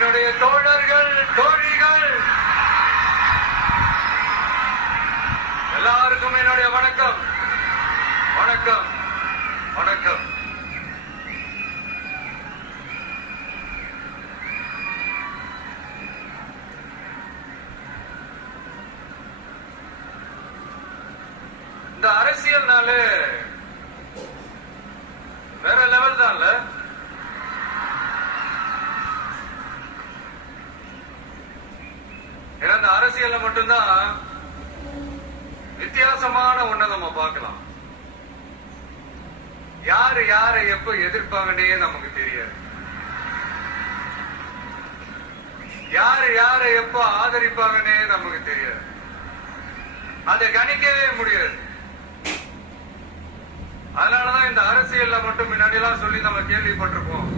என்னுடைய தோழர்கள், தோழிகள் எல்லாருக்கும் என்னுடைய வணக்கம், வணக்கம், வணக்கம். இந்த அரசியல்னால வேற லெவல் தான்ல. ஏன்னா இந்த அரசியல்ல மட்டும்தான் வித்தியாசமான ஒண்ண நம்ம பார்க்கலாம். யாரு யாரை எப்ப எதிர்ப்பாங்கன்னே நமக்கு தெரியாது. யாரு யாரை எப்ப ஆதரிப்பாங்கன்னே நமக்கு தெரியாது. அதை கணிக்கவே முடியாது. அதனாலதான் இந்த அரசியல்ல மட்டும் முன்னாடி எல்லாம் சொல்லி நம்ம கேள்விப்பட்டிருப்போம்,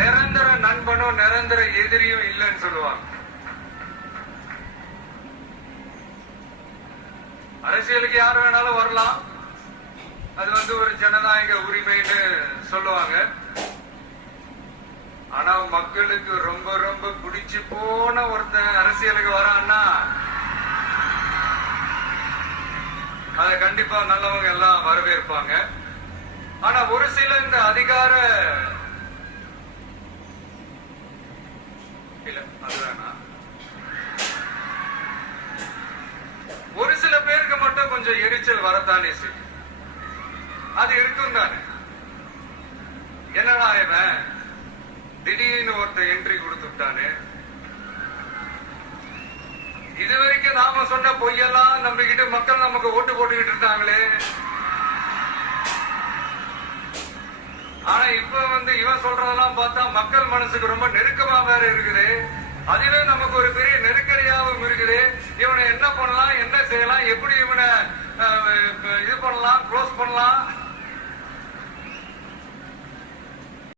நிரந்தர நண்பனும் நிரந்தர எதிரியும் இல்லைன்னு சொல்லுவாங்க. அரசியலுக்கு யார் வேணாலும் வரலாம், அது ஒரு ஜனநாயக உரிமைன்னு சொல்லுவாங்க. ஆனா மக்களுக்கு ரொம்ப ரொம்ப பிடிச்சு போன ஒருத்தன் அரசியலுக்கு வரான்னா அதை கண்டிப்பா நல்லவங்க எல்லாம் வரவேற்பாங்க. ஆனா ஒரு சில இந்த அதிகார இல்ல அது வேணாம், ஒரு சில பேருக்கு மட்டும் கொஞ்சம் எரிச்சல் வரத்தானே செய்யும். அது இருக்கும் தானே. என்னடா இவன் திடீர்னு ஒருத்த என்ட்ரி கொடுத்துட்டானே, இதுவரைக்கும் நாம சொன்ன பொய்யெல்லாம் நம்பிக்கிட்டு மக்கள் நமக்கு ஓட்டு போட்டுக்கிட்டு இருந்தாங்களே. ஆனா இப்ப இவன் சொல்றதெல்லாம் பார்த்தா மக்கள் மனசுக்கு ரொம்ப நெருக்கமா வேற இருக்குது. அதுவே நமக்கு ஒரு பெரிய நெருக்கடியாகவும் இருக்குது. இவனை என்ன பண்ணலாம், என்ன செய்யலாம், எப்படி இவனை இது பண்ணலாம், க்ளோஸ் பண்ணலாம்